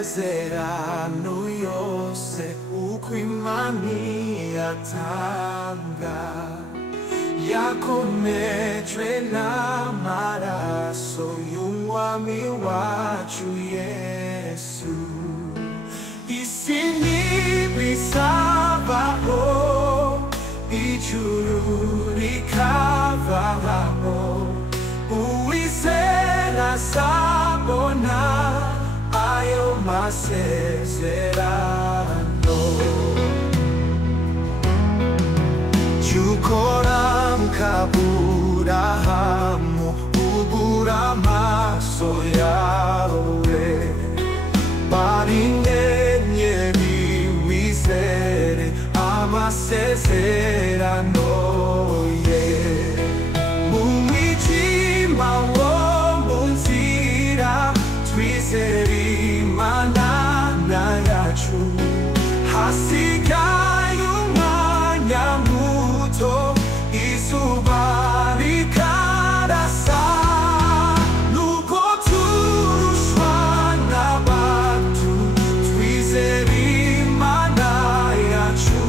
amasezerano yose uko Imana iyatanga yakomejwe n'amaraso y'Umwami wacu Yesu. Isi ntibizabaho, ijuru rikavaho, uwizera azabona ayo masezerano. Jukora nk'Aburahamu, ubura amaso yawe, bari inyenyeri wizere amasezerano ye. Mu mwijima wo mu nzira twizere Imana yacu, hasigaye umwanya muto izuba rikarasa. Nubwo turushwa n'abantu twizere Imana yacu,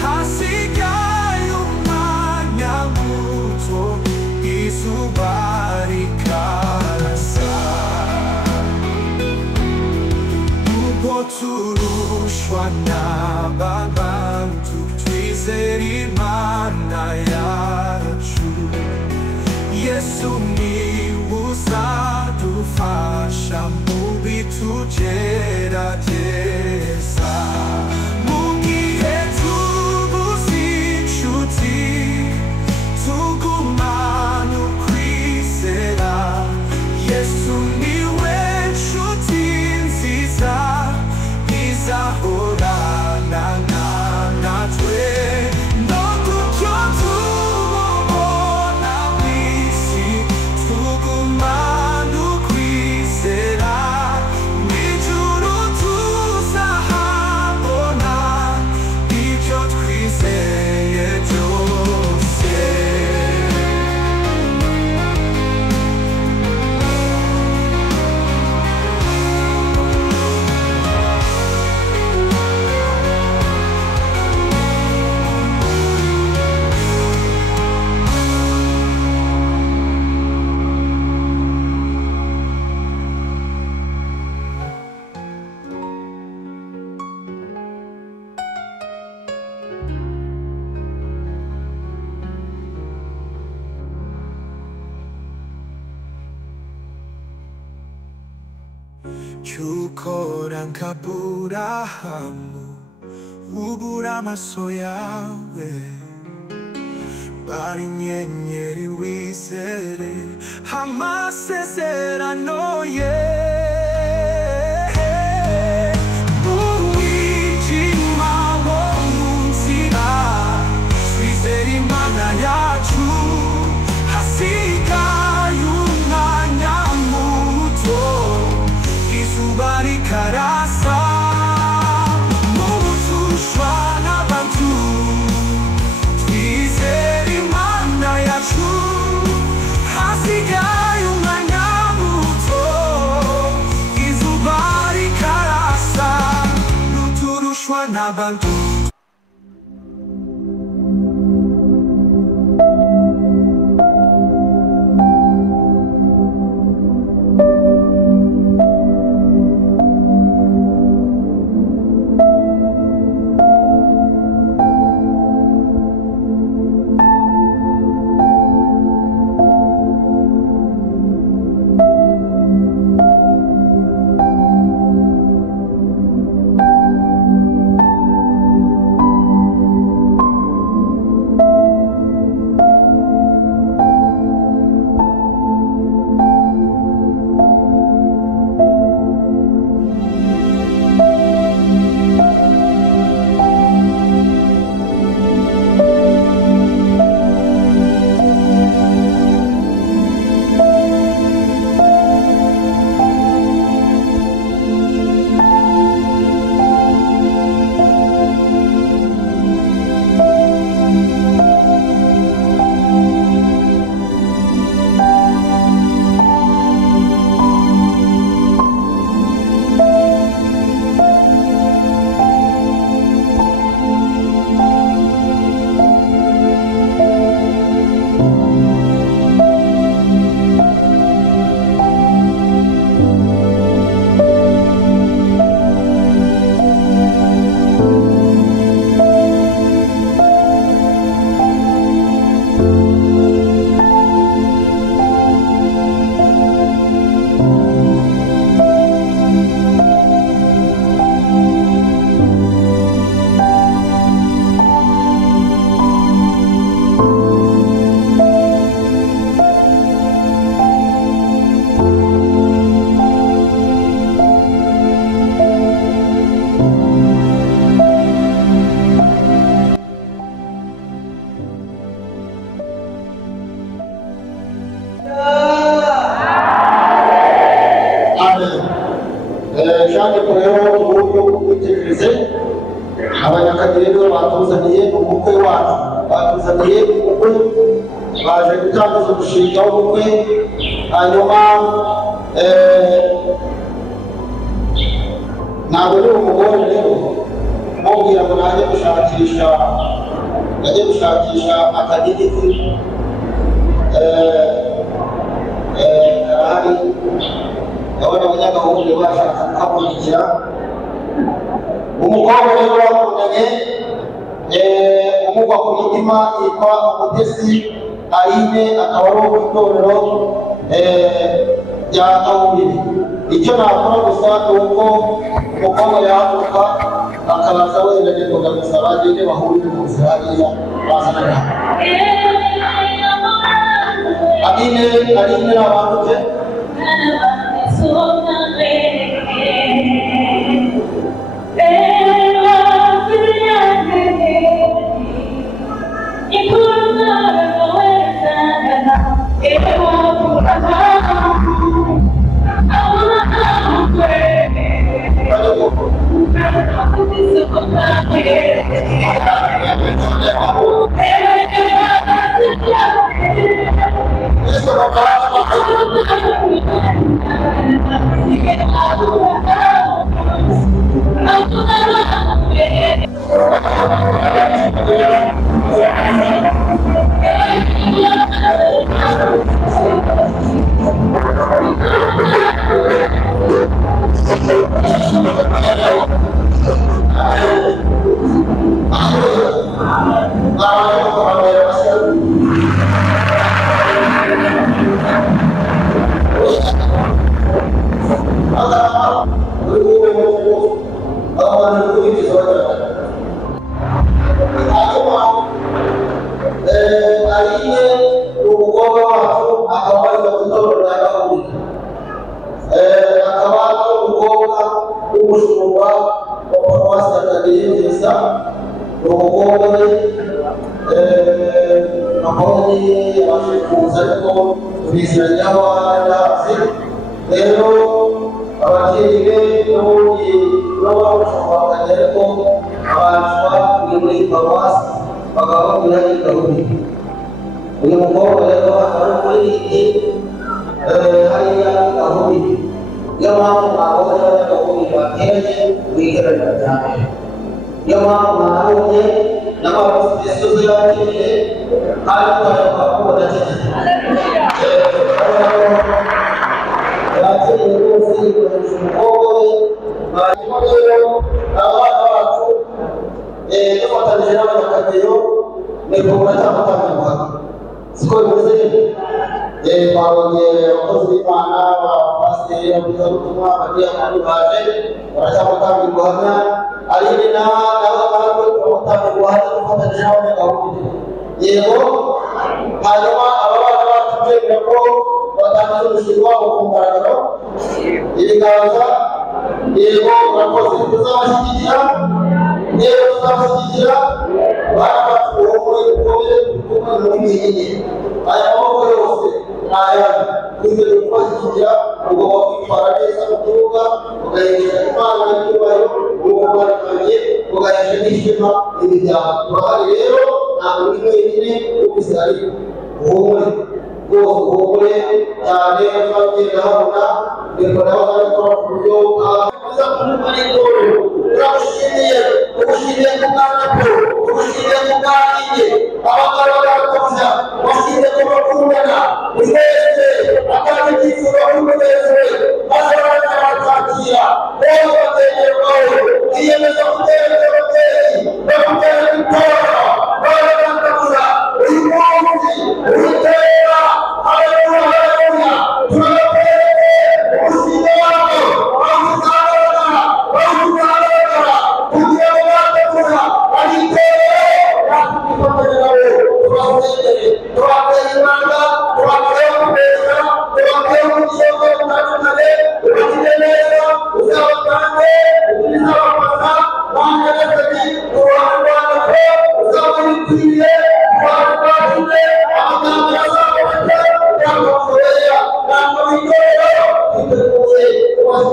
hasigaye umwanya muto izuba rikarasa. Nubwo turushwa n'abantu twizere Imana yacu, Yesu niwe uzadufasha mu bitugerageza. Mu gihe tubuze inshuti, tugumane ukwizera, Yesu niwe nshuti nziza izahorana natwe. No kubyo tubona mw'isi, tugumane ukwizera, mw'ijuru tuzahabona ibyo twizeye byose. Jukora nk'Aburahamu, ubura amaso yawe, bari inyenyeri wizere amasezerano ye. Mu mwijima wo mu nzira twizere Imana yacu, hasigaye umwanya muto izuba rikarasa. Mu butushwa n'abantu twizere Imana yacu, hasigaye umwanya muto izuba rikarasa. Nuturushwa n'abantu rero batuzaniye umukwe wacu, batuzaniye umukwe baje gutangiza umushinga w'ubukwe. Hanyuma ntabwo ari umugore rero mubwira ngo najye gushakisha akadiditi hari abana b'abanyagahungu bashaka kuhabonekera. Umukobwa rero bakundanye umugwa ku mitima yitwa Umutesi Aline, akaba ari itorero rya Gahurire. Icyo nakora gusa ni uko umukobwa yahaguruka akabaza wenda nikoga gusaba agende bahurire mu nzira hariya bazana Aline ni abantu ke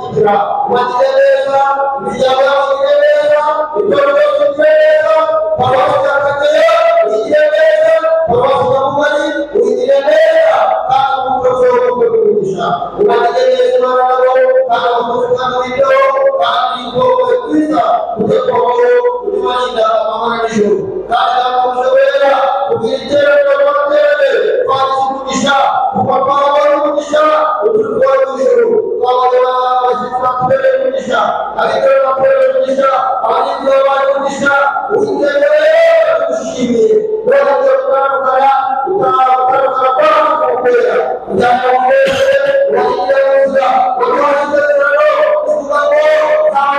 kugira ubagize neza, imiryango yabo igire neza, ibyo byose bigire neza. ijuru kandi namushobora kubwitera n'amatere twazumugisha kupapa w'umugisha uturwa ijuru twabona abashitwa kubera umugisha abitera n'apere umugisha abanyinzi b'umugisha uyitegere ushimiye bose utandukana kwa kumupera ujyana mu mbere wayitegeza wayitegeza ukubaho ntawe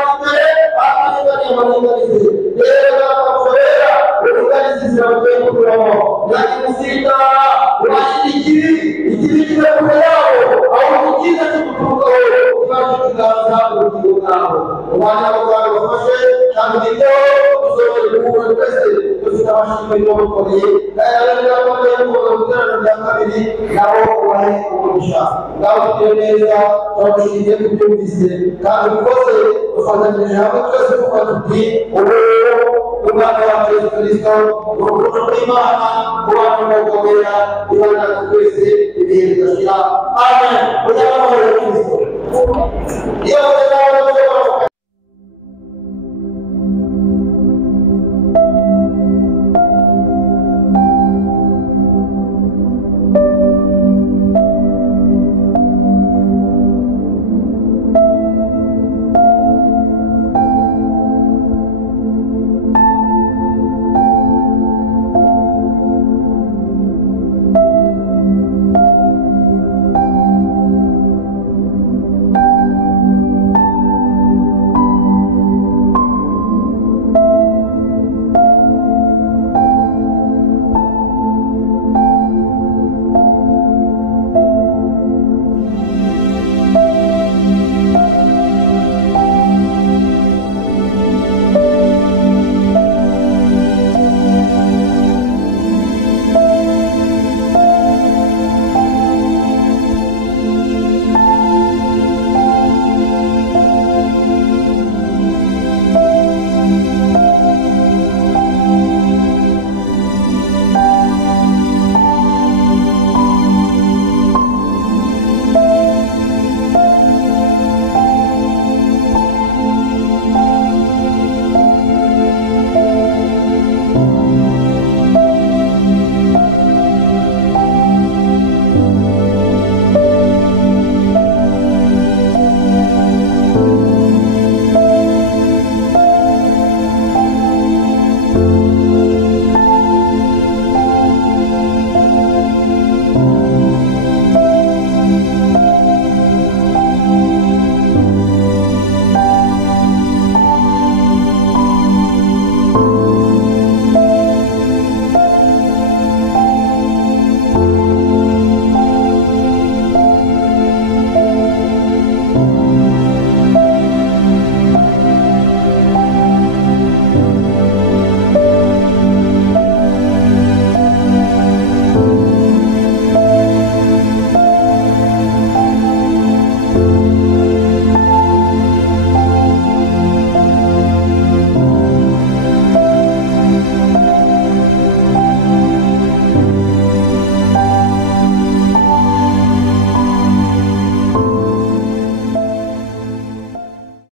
amaninganize rero bakamushobera ubuganiziza butekuramo yani musitara urashyigikiye ikibi kigaruka yabo aho ukiza kiguturukaho kibazo kiganza urugingo bwawe umwanya w'abaganga bafashe kandi bitaho tuzobere guhura twese dufite amashimwe y'abakomeye kandi rero n'abakomeye kuza guterana bya kabiri nabo ubahe umugisha ngaho tugire neza turagushimiye kubyumvise kandi ukoze dufatanyije hamwe twese kuba tuti umwana wacu Yesu Kristo urukundo rw'Imana kubana no gukomera ibana twese ibihe bidashira amen.